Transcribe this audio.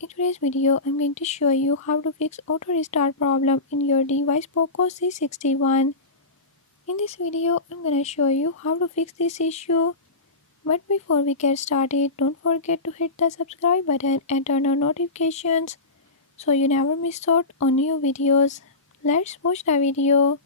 in today's video, I'm going to show you how to fix auto restart problem in your device Poco C61. In this video, I'm going to show you how to fix this issue. But before we get started, don't forget to hit the subscribe button and turn on notifications so you never miss out on new videos. Let's watch the video.